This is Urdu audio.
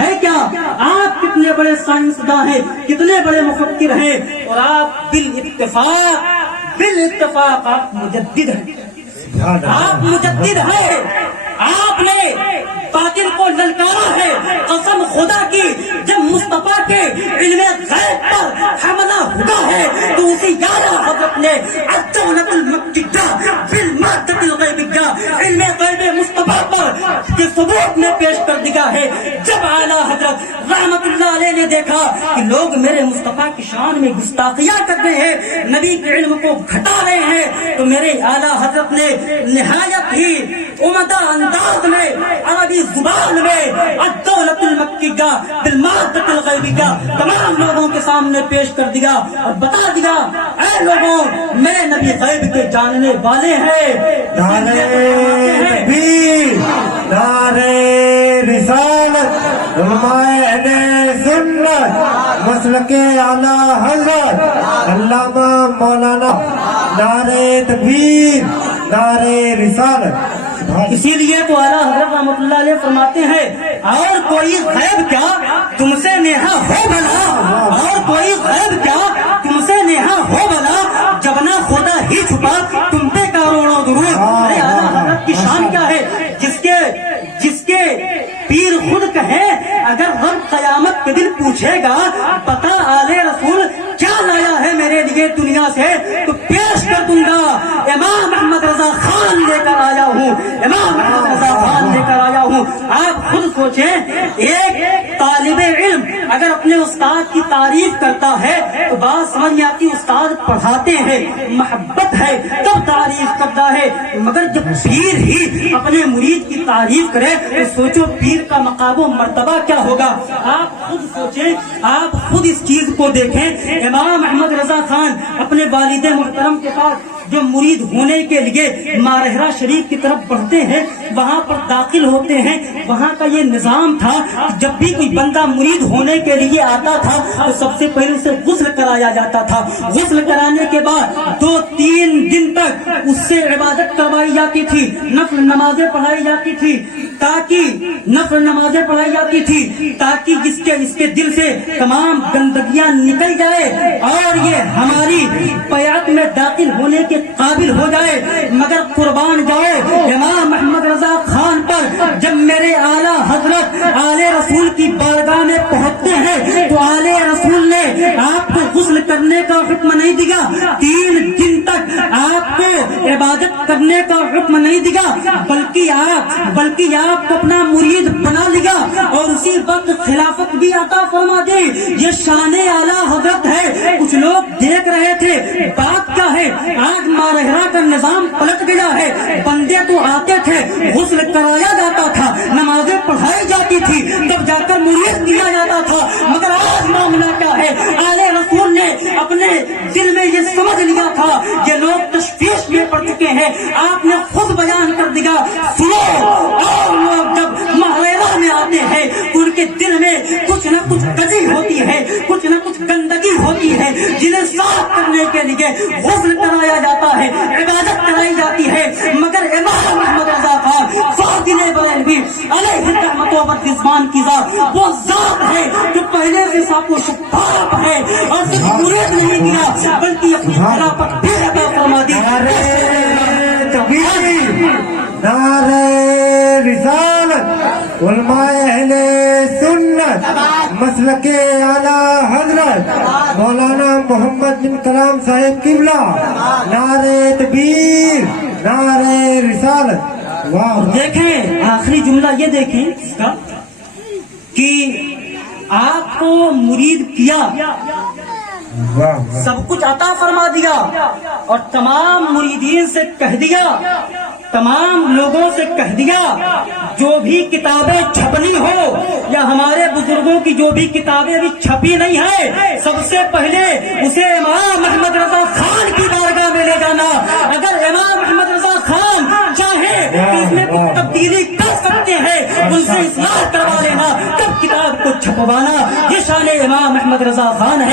ہے کیا؟ آپ کتنے بڑے سائنسداں ہیں، کتنے بڑے مفکر ہیں، اور آپ بالاتفاق آپ مجدد ہیں، آپ مجدد ہیں۔ آپ نے باطل کو للکارا ہے، قسم خدا کی جب مصطفیٰ کے علم غیب پر حملہ ہوا ہے تو اسی اعلیٰ حضرت نے الدولۃ المکیہ بالمادۃ الغیبیہ علم غیب مصطفیٰ پر کے ثبوت میں پیش کر دیا ہے۔ جب اعلیٰ حضرت رحمت اللہ علیہ نے دیکھا کہ لوگ میرے مصطفیٰ کی شان میں گستاخیاں کر رہے ہیں، نبی کے علم کو گھٹا رہے ہیں، تو میرے اعلیٰ حضرت نے نہایت ہی عمدہ انداز میں عربی زبان میں الدولۃ المکیہ بالمادۃ الغیبیہ تمام لوگوں کے سامنے پیش کر دیا اور بتا دیا، اے لوگوں میرے نبی غیب کے جاننے والے ہیں۔ نعرہ تکبیر، نعرہ رسالت، علماء اہل سنت، مسلک اعلیٰ حضرت علامہ مولانا، نعرہ تکبیر، نعرہ رسالت۔ اسی لیے تو اعلیٰ حضرت رحمۃ اللہ علیہ فرماتے ہیں، اور کوئی غیب کیا تم سے نیہا ہو بھلا، اور کوئی غیب کیا تم سے نیہا ہو بھلا، جب نہ خدا ہی چھپا تم پہ کروڑوں درود۔ ارے اعلیٰ حضرت کی شان کیا ہے، جس کے پیر خود کہیں اگر رب قیامت کے دن پوچھے گا بتا آل رسول کیا لایا ہے میرے لیے دنیا سے، تو پیش کر دوں گا امام احمد رضا خان لے کر آیا ہوں، امام احمد رضا خان لے کر آیا ہوں۔ آپ خود سوچیں، ایک طالب علم اگر اپنے استاد کی تعریف کرتا ہے تو بات سمجھ میں آتی، استاد پڑھاتے ہیں، محبت ہے تب تعریف کرتا ہے، مگر جب پیر ہی اپنے مرید کی تعریف کرے تو سوچو پیر کا مقام و مرتبہ کیا ہوگا۔ آپ خود سوچیں، آپ خود اس چیز کو دیکھیں۔ امام احمد رضا خان اپنے والد محترم کے ساتھ جو مرید ہونے کے لیے مارہرہ شریف کی طرف بڑھتے ہیں، وہاں پر داخل ہوتے ہیں، وہاں کا یہ نظام تھا کہ جب بھی کوئی بندہ مرید ہونے کے لیے آتا تھا تو سب سے پہلے اسے غسل کرایا جاتا تھا۔ غسل کرانے کے بعد 2-3 دن تک اس سے عبادت کروائی جاتی تھی، نفل نمازیں پڑھائی جاتی تھی، تاکہ اس کے دل سے تمام گندگیاں نکل جائے اور یہ ہماری بیعت میں داخل ہونے کے قابل ہو جائے۔ مگر قربان جاؤ امام احمد رضا خان پر جب میرے اعلیٰ حضرت آل رسول کی بارگاہ میں پہنچتے ہیں تو آل رسول نے آپ کو غسل کرنے کا حکم نہیں دیا، 3 دن تک آپ کو عبادت کرنے کا حکم نہیں دیا، بلکہ آپ کو اپنا مرید بنا لیا اور اسی وقت خلافت بھی عطا فرما دی۔ یہ شان اعلیٰ حضرت ہے۔ کچھ لوگ دیکھ رہے تھے بات کیا ہے، آج مارہرہ کا نظام پلٹ گیا ہے، بندے تو آتے تھے، غسل کرایا جاتا تھا، نمازیں پڑھائی جاتی تھی، تب جا کر مرید کیا جاتا تھا، مگر آج معاملہ کیا ہے، آل رسول نے اپنے دل میں یہ سمجھ لیا تھا یہ لوگ تشویش میں پڑ چکے ہیں، آپ نے خود بیان کر دیا، سنو، اور لوگ جب مارہرہ میں آتے ہیں ان کے دل میں کچھ نہ کچھ کجی ہوتی ہے، کچھ نہ کچھ گندگی ہوتی ہے، جنہیں صاف کرنے کے لیے غسل کرایا جاتا ہے، عبادت کرائی جاتی ہے، مگر امام احمد رضا خان فاضل بریلوی علیہ رحمت و رضوان کی ذات وہ ذات ہے جو پہلے سے صاف و شفاف ہے اور صرف مرید نہیں کیا بلکہ اپنی خلافت بھی عطا فرما دی۔ نعرہ رسالت، علماء اہل سنت، مسلک اعلیٰ حضرت مولانا محمد بن کلام صاحب قبلہ، نعرہ تکبیر، نعرہ رسالت۔ دیکھیں آخری جملہ یہ دیکھیں اس کا کہ آپ کو مرید کیا، سب کچھ عطا فرما دیا اور تمام مریدین سے کہہ دیا، تمام لوگوں سے کہہ دیا جو بھی کتابیں چھپنی ہو یا ہمارے بزرگوں کی جو بھی کتابیں ابھی چھپی نہیں ہے سب سے پہلے اسے امام احمد رضا خان کی بارگاہ میں لے جانا۔ اگر امام احمد رضا خان چاہے تو اس میں کچھ تبدیلی کر سکتے ہیں، ان سے اصلاح کروا لینا، تب کتاب کو چھپوانا۔ یہ شان امام احمد رضا خان ہے۔